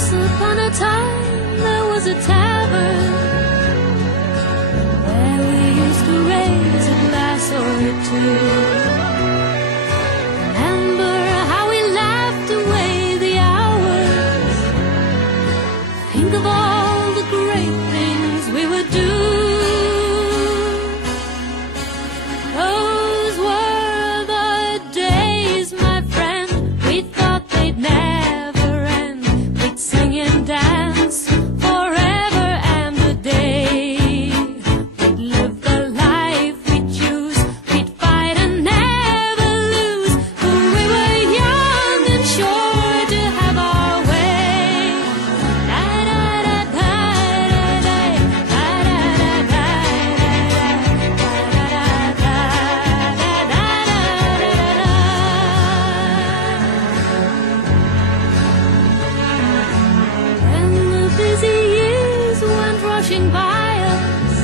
Once upon a time there was a tavern where we used to raise a glass or two. Remember how we laughed away the hours. Think of all the great things we would do. Those were the days, my friend. We thought they'd never end. We'd sing and dance forever and a day. We'd live the life we'd choose. We'd fight and never lose. For we were young and sure to have our way. Da da da da da da da When the busy years went rushing by us,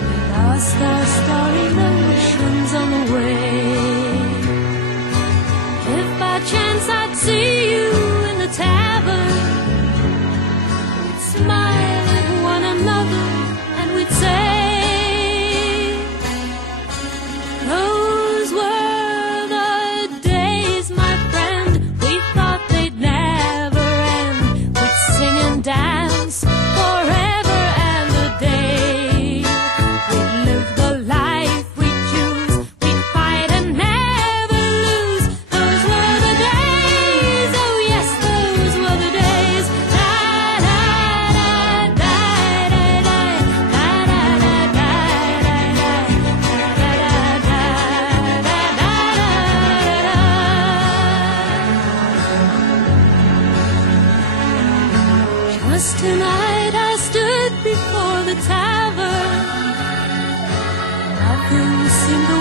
with our star-starry notions on the way. If by chance I'd see you in the tavern, we'd smile at one another and we'd say, those were the days, my friend. We thought they'd never end. We'd sing and dance forever and a day. We'd live the life we'd choose. We'd fight and never lose. Those were the days. Oh yes, those were the days. Da da da da da da da da da Just tonight I stood before the tavern. Nothing seemed to